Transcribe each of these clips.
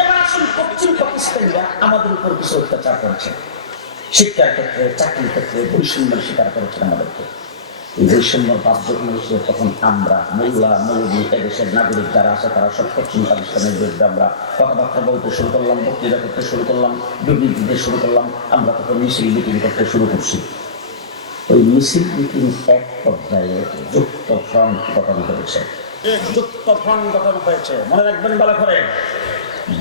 এবার আসুন পশ্চিম পাকিস্তানিরা আমাদের উপর কিছু অত্যাচার করছে, শিক্ষার ক্ষেত্রে, চাকরির ক্ষেত্রে বৈষম্যের শিকার করেছেন আমাদেরকে। এই বৈষম্য বাধ্য হয়েছে তখন আমরা মোল্লা মৌলবী এদেশের নাগরিক যারা আছে তারা সব পশ্চিম পাকিস্তানের বিরুদ্ধে আমরা কথাবার্তা বলতে শুরু করলাম, বক্তৃতা করতে শুরু করলাম, বিবৃতি দিতে শুরু করলাম। আমরা তখন মিছিল মিটিং করতে শুরু করছি। ওই মিছিল মিটিং এক পর্যায়ে যুক্ত ফ্রন্ট গঠন করেছে। যুক্ত ফ্রন্ট গঠন হয়েছে, মনে রাখবেন ভালো করে,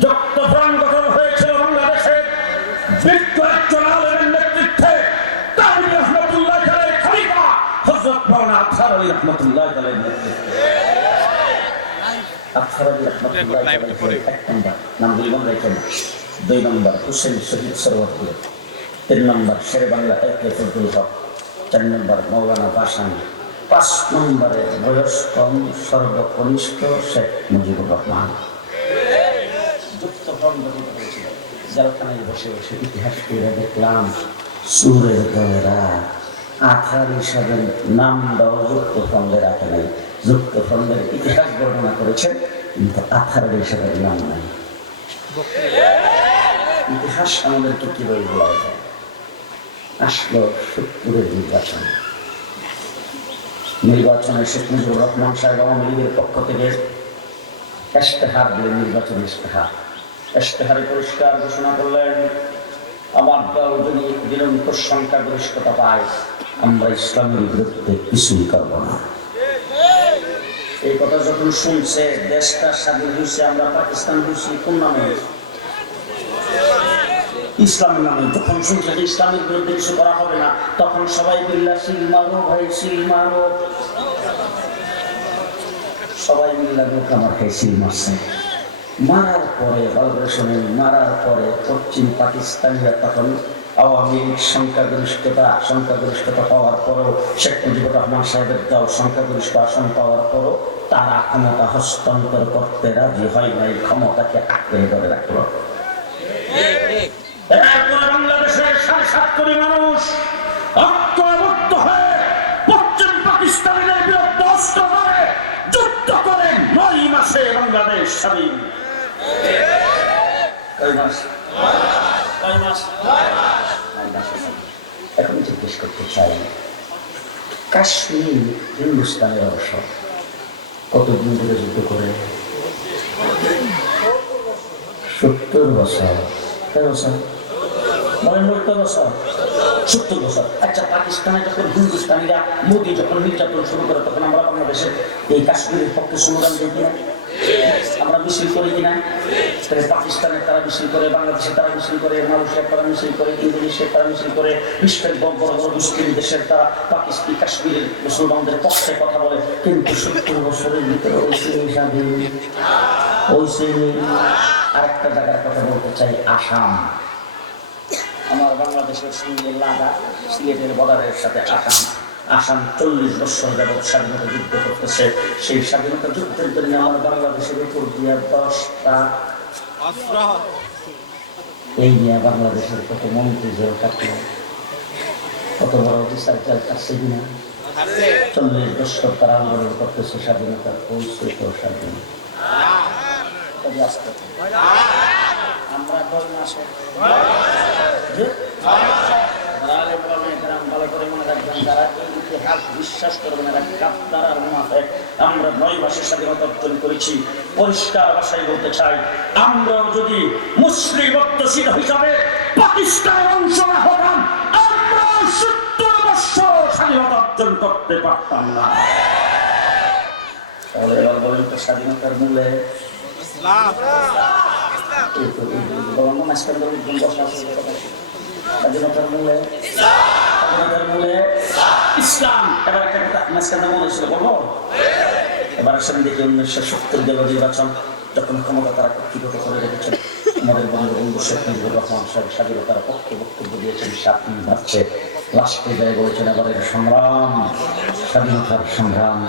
যুক্ত ফ্রন্ট গঠন হয়েছিল বাংলাদেশের বৃদ্ধ একজন আলেমের নেতৃত্বে। হযরত মাওলানা আফসার আলী রাহমাতুল্লাহ আলাইহির নেতৃত্বে। আফসার আলী রাহমাতুল্লাহ আলাইহির এক নম্বর নাম বলবেন রাখেন, 2 নম্বর হুসেন শহীদ সরওয়ার্দী, 3 নম্বর শেরে বাংলা একে ফজলুল হক, 4 নম্বর মাওলানা ভাসানী, 5 নম্বরে বয়স কম সর্বকনিষ্ঠ শেখ মুজিবুর রহমান। যুক্ত ফ্রন্ট গঠিত হয়েছিল। জেলখানায় বসে বসে ইতিহাস করে দেখলাম সুরের দলেরা 18 সালের নাম দেওয়া যুক্ত ফ্রন্টে রাখে নাই। যুক্ত ফ্রন্টের ইতিহাস বর্ণনা করেছেন, কিন্তু 18 সালের নাম নাই। ইতিহাস আমাদেরকে কিভাবে বলা যায়? আসলো 70-এর নির্বাচনে শেখ মুজিবুর রহমান সাহেব আওয়ামী লীগের পক্ষ থেকে ইশতেহার দিলেন, নির্বাচন ইশতেহারে পরিষ্কার ঘোষণা করলেন, আমার দল যদি নিরঙ্কুশ সংখ্যাগরিষ্ঠতা পায় আমরা ইসলামের বিরুদ্ধে কিছুই করব না। এই কথা যখন শুনছে, দেশটা স্বাধীন হয়েছে, আমরা পাকিস্তান হয়েছি কোন নামে? ইসলামের নামে। যখন শুনছে যে ইসলামের বিরুদ্ধে কিছু করা হবে না, তখন সবাই মিল্লা সিল মারো ভাই, সিল মারো। সবাই মিল্লা নৌকা মাথায় সিল মারছে। মারার পরে ভালোবাসনের মারার পরে পশ্চিম পাকিস্তানিরা তখন আওয়ামী লীগ সংখ্যাগরিষ্ঠতা পাওয়ার পরও, শেখ মুজিবুর রহমান সাহেবের দল সংখ্যাগরিষ্ঠ আসন পাওয়ার পরও তারা ক্ষমতা হস্তান্তর করতে রাজি হয় নাই, ক্ষমতাকে আঁকড়ে ধরে রাখলো। বাংলাদেশের 7.5 কোটি মানুষ ঐক্যবদ্ধ হয়ে পশ্চিম পাকিস্তানিদের বিরুদ্ধে অস্ত্র ধরে যুদ্ধ করে 9 মাসে বাংলাদেশ স্বাধীন। এখন জিজ্ঞেস করতে চাই, কাশ্মীর হিন্দুস্তানের অংশ, কতদিন ধরে যুদ্ধ করে? 70 বছর। 70 বছর। আচ্ছা, পাকিস্তানে যখন হিন্দুস্তানিরা মোদী যখন নির্যাতন শুরু করে, তখন আমরা বাংলাদেশে এই কাশ্মীরের পক্ষে স্লোগান দিই কিনা? আমরা মিছিল করি কিনা? পাকিস্তানের তারা মিছিল করে, বাংলাদেশে তারা মিছিল করে, মালয়েশিয়ার তারা মিছিল করে, ইন্দোনেশিয়ার তারা মিছিল করে, বিশ্বের বড় বড় মুসলিম দেশের তারা পাকিস্তান কাশ্মীরের মুসলমানদের পক্ষে কথা বলে। কিন্তু 70 বছরের ভিতরে আরেকটা জায়গার কথা বলতে চাই, আসাম। আমার বাংলাদেশের সঙ্গে লাগা সিলেটের বর্ডারের সাথে আসাম 40 বছর যাবৎ স্বাধীনতা যুদ্ধ করতেছে। সেই স্বাধীনতা যুদ্ধের জন্য আমার বাংলাদেশের উপর দিয়ে 10টা এই নিয়ে বাংলাদেশের কত মন্ত্রী জেল কাটলো, কত বড় অফিসার জেল কাটছে কিনা। 40 বছর তারা আন্দোলন করতেছে, স্বাধীনতা পৌঁছে তো স্বাধীন। আমরা 10 মাসে বিশ্বাস করবেন আমরা 9 মাসের স্বাধীনতা অর্জন করেছি। পরিষ্কার ভাষায় বলতে চাই, আমরা যদি মুসলিম অধ্যুষিত হিসাবে পাকিস্তানের অংশ না হতাম, আমরা 70 বছর স্বাধীনতা অর্জন করতে পারতাম না। তাহলে এবার বলেন তো, স্বাধীনতার মূলে স্বাধীনতার মূলে ইসলাম। এবার একটা কথা মাঝখানে মনে হয়েছিল বলবো। এবার আসলে দেখি 1970 গেল নির্বাচন, যখন ক্ষমতা তারা কর্তৃপক্ষ করে রেখেছেন, আমাদের বঙ্গবন্ধু শেখ মুজিবুর রহমান সাহেব স্বাধীনতার পক্ষে বক্তব্য দিয়েছেন, 7 মার্চে লাস্টে যায় বলেছেন এবারের সংগ্রাম স্বাধীনতার সংগ্রাম।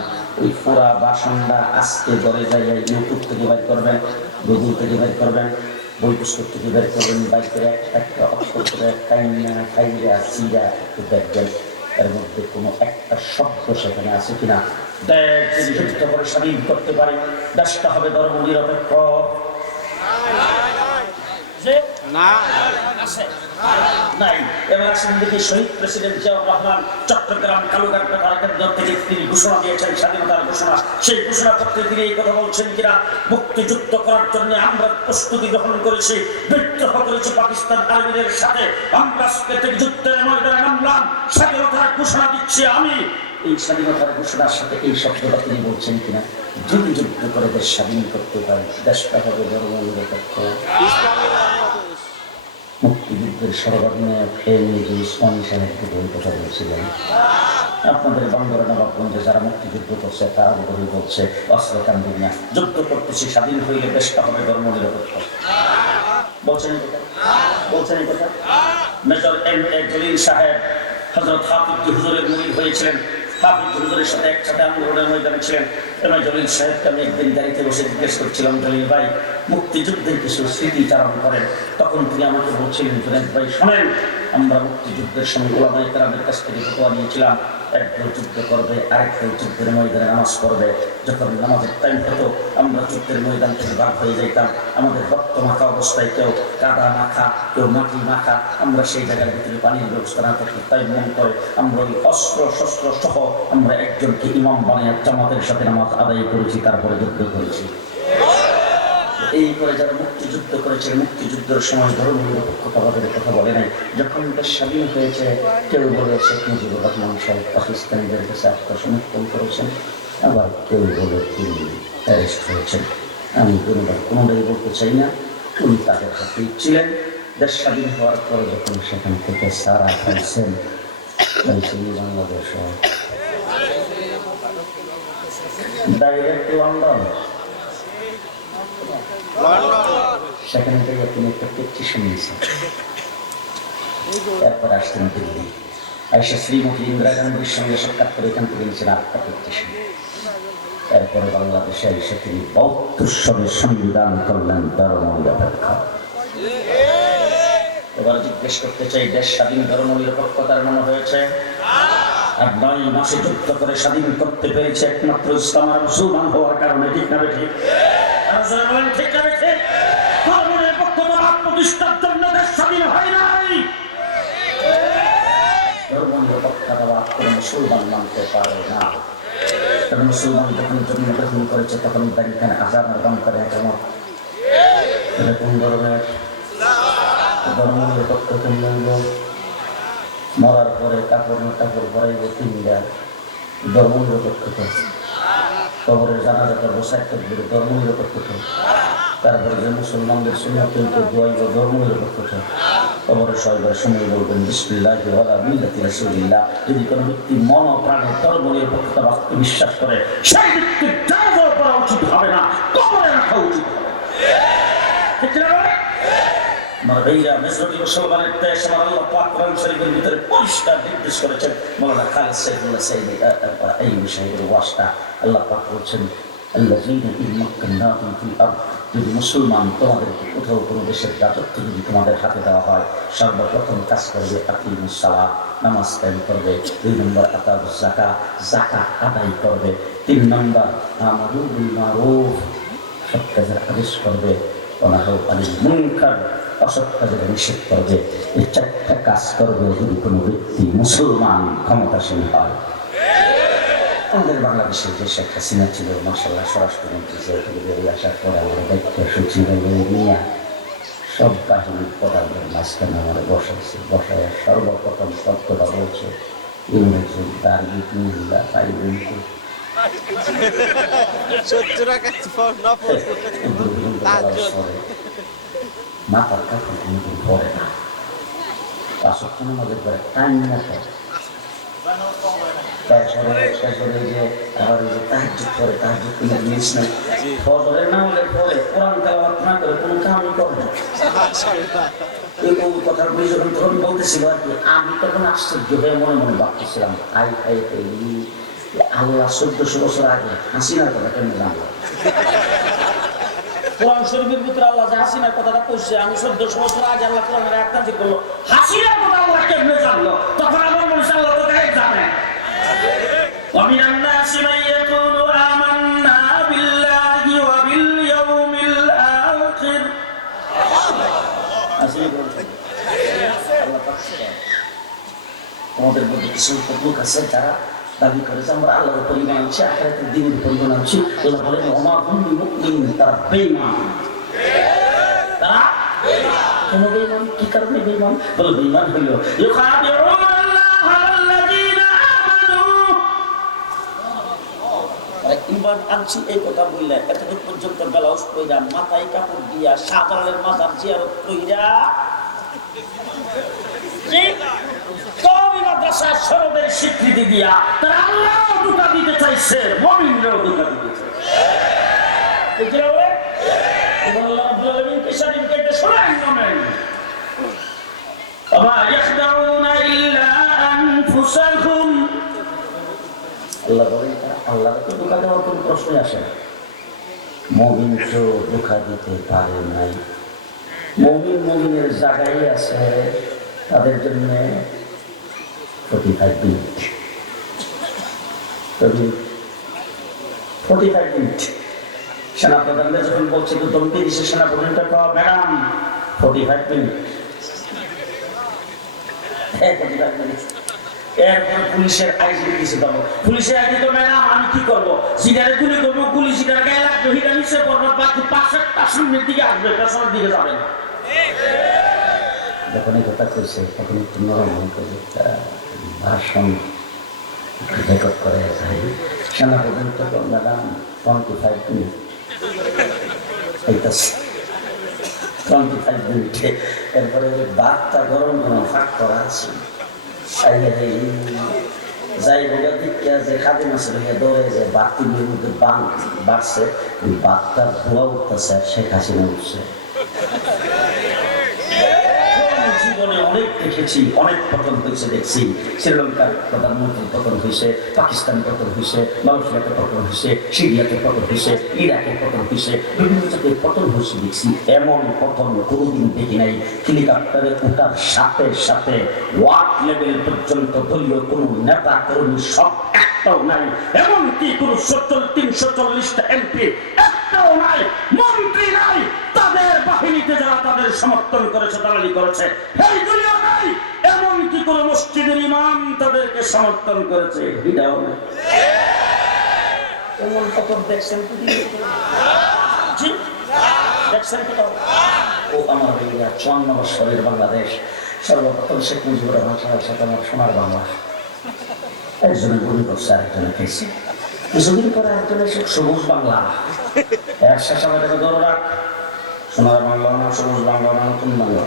ওই পুরা ভাষণটা আজকে ঘরে জায়গায় ইউটিউব থেকে বের করবেন, গুগল থেকে বের করবেন, বই পুস্তক থেকে বের করবেন, বাইক করে একটা অক্ষর করে দেখবেন এর মধ্যে কোনো একটা শব্দ সেখানে আছে কিনা। দেশ যদি যুদ্ধ করে স্বাধীন করতে পারে, দেশটা হবে ধর্ম নিরপেক্ষ। না নাই। এবার আসেন দেখি শহীদ প্রেসিডেন্ট জিয়াউর রহমান চট্টগ্রাম কালুঘাট বেতার কেন্দ্র থেকে তিনি ঘোষণা দিয়েছেন, স্বাধীনতার ঘোষণা। সেই ঘোষণাপত্রে তিনি এই কথা বলছেন কিনা, মুক্তিযুদ্ধ করার জন্য আমরা প্রস্তুতি গ্রহণ করেছি, বিদ্রোহ করেছি পাকিস্তান আর্মিদের সাথে, আমরা আজকে থেকে যুদ্ধের ময়দানে নামলাম, স্বাধীনতার ঘোষণা দিচ্ছি আমি। এই স্বাধীনতার ঘোষণার সাথে এই শব্দটা তিনি বলছেন কিনা, যদি যুদ্ধ করে দেশ স্বাধীন করতে পারে, দেশটা হবে ধর্মনিরপেক্ষ। মুক্তিযুদ্ধের সর্বাধিনায়ক উসমানী সাহেবকে বই কথা বলছিলেন। আপনাদের বাংলার নবাবগঞ্জে যারা মুক্তিযুদ্ধ করছে তারা বই বলছে অস্ত্র কান্দি না, যুদ্ধ করতেছি, স্বাধীন হইলে দেশটা হবে ধর্মনিরপেক্ষ। বলছেন বলছেন এই কথা। মেজর এম এ জলিল সাহেব হযরত হাফিজ হুজুরের মুরিদ হয়েছিলেন। হাফিজ হুজুরের সাথে একসাথে আন্দোলনের ময়দানে ছিলেন। এম এ জলিল সাহেবকে আমি একদিন গাড়িতে বসে জিজ্ঞেস করছিলাম, জলিল ভাই মুক্তিযুদ্ধের কিছু স্মৃতিচারণ করেন। তখন তিনি আমাকে বলছিলেন, জুনায়েদ ভাই শোনেন, আমরা মুক্তিযুদ্ধের সময় ওলামায়ে কেরামের কাছ থেকে ফতোয়া নিয়েছিলাম, একদল যুদ্ধ করবে, আরেকদল যুদ্ধের ময়দানে নামাজ পড়বে। যখন নামাজের টাইম হতো আমরা যুদ্ধের ময়দান থেকে বার হয়ে যাইতাম। আমাদের রক্ত মাখা অবস্থায়, কেউ কাদা মাখা, কেউ মাটি মাখা, আমরা সেই জায়গার ভিতরে পানির ব্যবস্থা না থাকলে তাই মন করে আমরা ওই অস্ত্র শস্ত্র সহ আমরা একজনকে ইমাম বানিয়ে জামাতের সাথে নামাজ আদায় করেছি, তারপরে যুদ্ধ করেছি। এই করে যারা মুক্তিযুদ্ধ করেছে, মুক্তিযুদ্ধের সময় ধর্মনিরপেক্ষতাবাদের কথা বলে নাই। যখন দেশ স্বাধীন হয়েছে, কেউ বলে শেখ মুজিবুর রহমান সাহেব পাকিস্তানিদের কাছে আত্মসমর্পণ করেছেন, আবার কেউ বলে তিনি অ্যারেস্ট হয়েছেন। আমি কোনোটাই বলতে চাই না, উনি তাদের হাতেই ছিলেন। দেশ স্বাধীন হওয়ার পরে যখন সেখান থেকে সারা খাইছেন, বাংলাদেশ ডাইরেক্ট লন্ডন, সেখান থেকে তিনি একটা পেটিশন নিয়েছেন। এরপর আসতেন দিল্লি, আইসা শ্রীমতী ইন্দিরা গান্ধীর সঙ্গে সাক্ষাৎ করে এখান থেকে নিয়েছেন আটটা পেটিশন। এরপরে বাংলাদেশে এসে তিনি ৭২ সনের সংবিধান করলেন ধর্মনিরপেক্ষ। এবার জিজ্ঞেস করতে চাই, দেশ স্বাধীন ধর্মনিরপেক্ষতার নাম হয়েছে? আর ৯ মাসে যুদ্ধ করে স্বাধীন করতে পেরেছে একমাত্র ইসলাম আর মুসলমান হওয়ার কারণে, ঠিক না বেঠিক? ঠিক না বেঠিক? ধর্মনিরপেক্ষতা প্রতিষ্ঠার জন্য দেশ স্বাধীন হয় নাই। ধর্মনিরপেক্ষতাবাদ কোনো মুসলমান মানতে পারে না। কারণ মুসলমান যখন জন্মগ্রহণ করেছে তখন ব্যাংখানে আজান আর দাম করে একামত। এটা কোন ধরনের ধর্মনিরপেক্ষতা মূল্য? মরার পরে কাপড় পরাইব ৩টা, ধর্মনিরপেক্ষতা। কবরের জানাজা করবো ৬০ তাকবীর, ধর্মনিরপেক্ষতা। তারপরে যে মুসলমানদের সুন্নাতকে দোয়াইব, ধর্মনিরপেক্ষতা। কবরের সবাই সময় বলবেন বিসমিল্লাহি ওয়া আলা মিল্লাতি রাসূলিল্লাহ। যদি কোনো ব্যক্তি মন ও প্রাণে ধর্মনিরপেক্ষতা বাস্তবে বিশ্বাস করে, সেই ব্যক্তির জানাজা করা উচিত হবে না, কবরে রাখা উচিত হবে। ঠিক না? আমার ভাইরা, মেজরিটি মুসলমানের দেশ আমার আল্লাহ পাক কোরআন শরীফের ভিতরে পরিষ্কার নির্দেশ করেছেন। মাওলানা খালিদ সাইফুল্লাহ সাইদি এই বিষয়ের ওয়াসটা আল্লাহ পাক বলছেন, আল্লাযীনা ইন মাক্কান্নাহুম ফিল আরদ, যদি মুসলমান তোমাদেরকে কোথাও কোনো দেশের রাজত্ব যদি তোমাদের হাতে দেওয়া হয়, সর্বপ্রথম কাজ করবে আকিমুস সালাত, নামাজ কায়েম করবে। ২ নম্বর আতাউজ যাকাত, যাকাত আদায় করবে। ৩ নম্বর আমারু বিল মারুফ, সৎ কাজের আদেশ করবে। ওয়ানাহু আনিল মুনকার, অসৎ কাজের নিষেধ করবে। এই 4টা কাজ করবে যদি কোনো ব্যক্তি মুসলমান ক্ষমতাসীন হয়। আমাদের বাংলাদেশের যে শেখ হাসিনা ছিল, মাশাআল্লাহ স্বরাষ্ট্রমন্ত্রী থেকে বেরিয়ে আসার পরে আমাদের দায়িত্ব সচিবালয়ে নিয়ে সব বাহিনীর প্রধানদের মাঝখানে আমাদের বসায় সর্বপ্রথম শব্দটা বলছে, ইংরেজি দাঁড়িয়ে মিল্লা পাইবেনকে মাথার কাপড় কোনোদিন পরে না। পাঁচক্ষণ আমাদের পরে টাইম মতো তারপরে যে আবার এই যে তাহাজ্জুদ করে, তাহাজ্জুদ কোনো জিনিস নাই। ফজরের নামাজের পরে কোরআন তেলাওয়াত না করে কোনো কামই করে না। এই কথাগুলি যখন তখন বলতেছিল আর কি, আমি তখন আশ্চর্য হয়ে মনে মনে ভাবতেছিলাম, আল্লাহ ১৪০০ বছর আগে হাসিনার কথা কেমন জানলো? কোরআন শরীফের ভিতরে আল্লাহ যে হাসিনার কথাটা কইছে, আমি ১৪০০ বছর আগে আল্লাহ কোরআনের আয়াত নাযিল করলো, হাসিনার কথা আল্লাহ কেমনে জানলো? তখন আমার মনে হচ্ছে আল্লাহ তো গায়েব জানে। ওয়া মিনান নাসি মান ইয়াকুলু আমান্না বিল্লাহি ওয়া বিল ইয়াউমিল আখির। আসলে আমাদের মধ্যে কিছু লোক আছে যারা দাবি করেছে আমরা আল্লাহর উপর ঈমান আনছি, আখিরাতের দ্বীনের উপর ঈমান আনছি। আল্লাহ বলেন ওমা হুম বিমুমিন, তারা বেঈমান। তারা কেন বেঈমান? কি কারণে বেঈমান? বলে বেঈমান হলো ইউখাদিউনা আল্লাহ ওয়াল্লাযীনা আমানু। ঈমান আনছি এই কথা বললে এতদিন পর্যন্ত ব্লাউজ পইরা মাথায় কাপড় দিয়া শাহজালালের মাজার জিয়ারত কইরা স্বীকৃতি দিয়া তারা আল্লাহ ধোঁকা দিতে চাইছে, মুমিনরাও ধোঁকা দিতে চাইছে। আল্লাহ রাব্বুল আলামিনকে সার্টিফিকেটে শোনান নামেন ওয়া ইয়াখদাউনা ইল্লা আনফুসাহুম। আল্লাহ বলেন আল্লাহকে ধোঁকা দেওয়ার কোনো প্রশ্নই আসে না। মুমিন তো ধোঁকা দিতে পারে নাই। মুমিনের জায়গায় আছে তাদের জন্য 45 মিনিট। 45 মিনিট সেনাপ্রধানদের যখন বলছে তো দমকে দিচ্ছে সেনাপ্রধানটা ম্যাডাম 45 মিনিট। 45 মিনিট। এরপর পুলিশের আইজি দিয়েছে পাবো। পুলিশের আইজি তো ম্যাডাম আমি কি করবো? সিগারে গুলি করবো, গুলি সিগারে গায়ে লাগবে, হিটা নিচে পড়বো, বাকি 5-7টা সামনের দিকে আসবে, পেছনের দিকে যাবে না। যখন এই কথা করছে তখন একটু নরম করে ভাষণ রেকর্ড করে যাই। সেনাপ্রধান তখন ম্যাডাম 25 মিনিট 25 মিনিটে। এরপরে বাঘটা গরম কোনো ফাঁক করা আছে যাই বোঝা দিকে যে খাদি মাসে দৌড়ে যে বাঘটি মধ্যে বাড়ছে, ওই বাঘটার ধোয়া উঠতেছে আর শেখ হাসিনা উঠছে। জীবনে অনেক দেখেছি, অনেক পতন হয়েছে দেখছি। শ্রীলঙ্কার প্রধানমন্ত্রী পতন হয়েছে, পাকিস্তান পতন হয়েছে, মালয়েশিয়াতে পতন হয়েছে, সিরিয়াতে পতন হয়েছে, ইরাকে পতন হয়েছে, বিভিন্ন জায়গায় পতন হয়েছে দেখছি। এমন পতন কোনোদিন দেখি নাই। হেলিকপ্টারে ওঠার সাথে সাথে ওয়ার্ড লেভেল পর্যন্ত দলীয় কোনো নেতা কর্মী সব একটাও নাই। এমনকি কোনো 340টা এমপি একটাও নাই, মন্ত্রী নাই। তাদের বাহিনীতে যারা তাদের সমর্থন করেছে, দালালি করেছে, এইগুলিও নাই। এমনকি কোন মসজিদের ইমাম তাদেরকে সমর্থন করেছে, এটাও নাই। এমন পতন দেখছেন দেখছেন কোথাও? ও আমার ভাইয়া 54 বছরের বাংলাদেশ। সর্বপ্রথম শেখ মুজিবুর রহমান সাহেবের সাথে আমার সোনার বাংলা। একজনে গুলি করছে, আরেকজনে খেয়েছে। কিছুদিন পরে একজনে সবুজ বাংলা। একসাথে সবাই দৌড়া সোনার বাংলা না, সবুজ বাংলা না, নতুন বাংলা।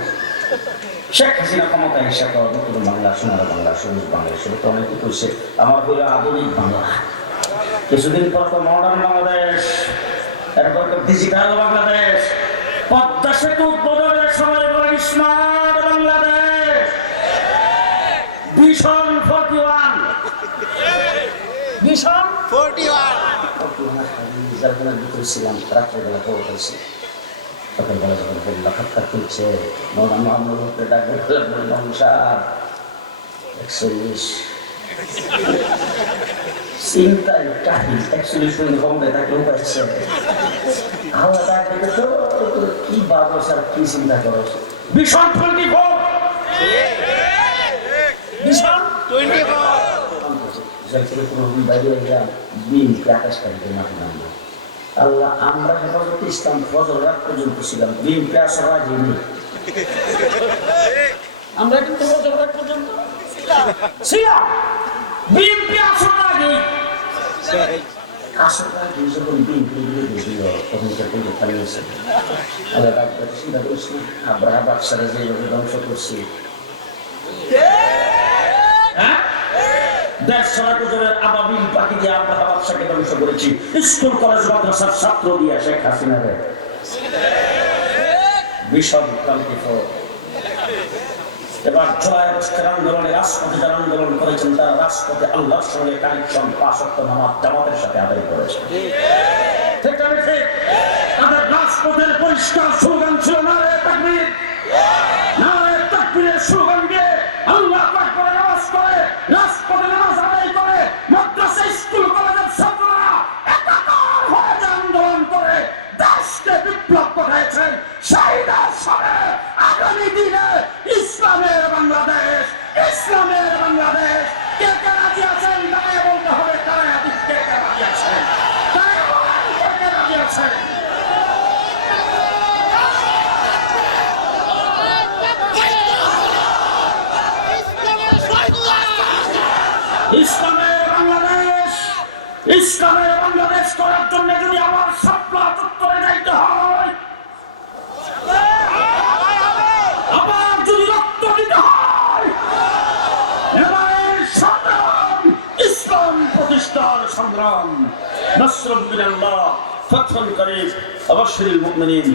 শেখ হাসিনা ক্ষমতায় এসে নতুন বাংলা, সোনার বাংলা, সবুজ বাংলা, সেটা তো অনেকে কইছে। আমার হইল আধুনিক বাংলা। কিছুদিন পর তো মডার্ন বাংলাদেশ, এরপর তো ডিজিটাল বাংলাদেশ। পদ্মা সেতু উদ্বোধনের সময় বলেন স্মার্ট বাংলাদেশ। ভিশন 41 ভিতরে ছিলাম। রাত্রেবেলা খবর পাইছি, সকালবেলা যখন বলল হাতটা খুলছে, মোহাম্মদকে ডাকবে সাহেব 140 চিন্তায় কাহিল 140 মিনিট কমবে তাকে পাচ্ছে। আল্লাহ ডাকবে তো কি বাবা স্যার কি চিন্তা করো? ভীষণ 24 ভীষণ 24 কোনো বাইরে গেলাম বিএনপি আকাশকারীকে মাঠে নামবো। আল্লাহ আমরা হেফাজত ইসলাম ফজর রাত পর্যন্ত ছিলাম, বিএনপি আসার আগে নেই। আমরা কিন্তু ফজর রাত পর্যন্ত ছিলাম, বিএনপি আসার আগে। আসল আগে যখন বিএনপি দিয়েছিল তখন কিন্তু পালিয়েছে। আল্লাহ ডাক্তার চিন্তা করছি আব্রাহা বাদশারা যেভাবে ধ্বংস করছি, দেশ ছড়াকে ধরে আবাবিল পাখি দিয়ে আব্রাহা বাদশাকে ধ্বংস করেছি। স্কুল কলেজ মাদ্রাসার ছাত্র দিয়ে শেখ হাসিনারে ভীষণ ক্রান্তিক। এবার জুলাই আগস্টের আন্দোলনে রাজপথে যারা আন্দোলন করেছেন তারা রাজপথে আল্লাহর সঙ্গে কানেকশন 5 ওয়াক্ত নামাজ জামাতের সাথে আদায় করেছে। ঠিক আছে, তাদের রাজপথের পরিষ্কার স্লোগান ছিল নারে তাকবীর, নারে তাকবীরের স্লোগান দিয়ে আল্লাহু আকবার নামাজ করে রাজপথে নামাজ আদায় করে মাদ্রাসা স্কুল কলেজের ছাত্ররা একাকার হয়ে আন্দোলন করে দেশকে বিপ্লব ঘটাইছেন। সেই দেশ আগামী ইসলামের বাংলাদেশ, ইসলামের বাংলাদেশ করার জন্য যদি আমার শাপলা চত্বরে যাইতে হয়, আবার যদি রক্ত দিতে হয়, এবারের সংগ্রাম ইসলাম প্রতিষ্ঠার সংগ্রাম। নাসরুম মিনাল্লাহ, ফাতহুন করিম, ওয়াবাশশিরিল মুমিনিন।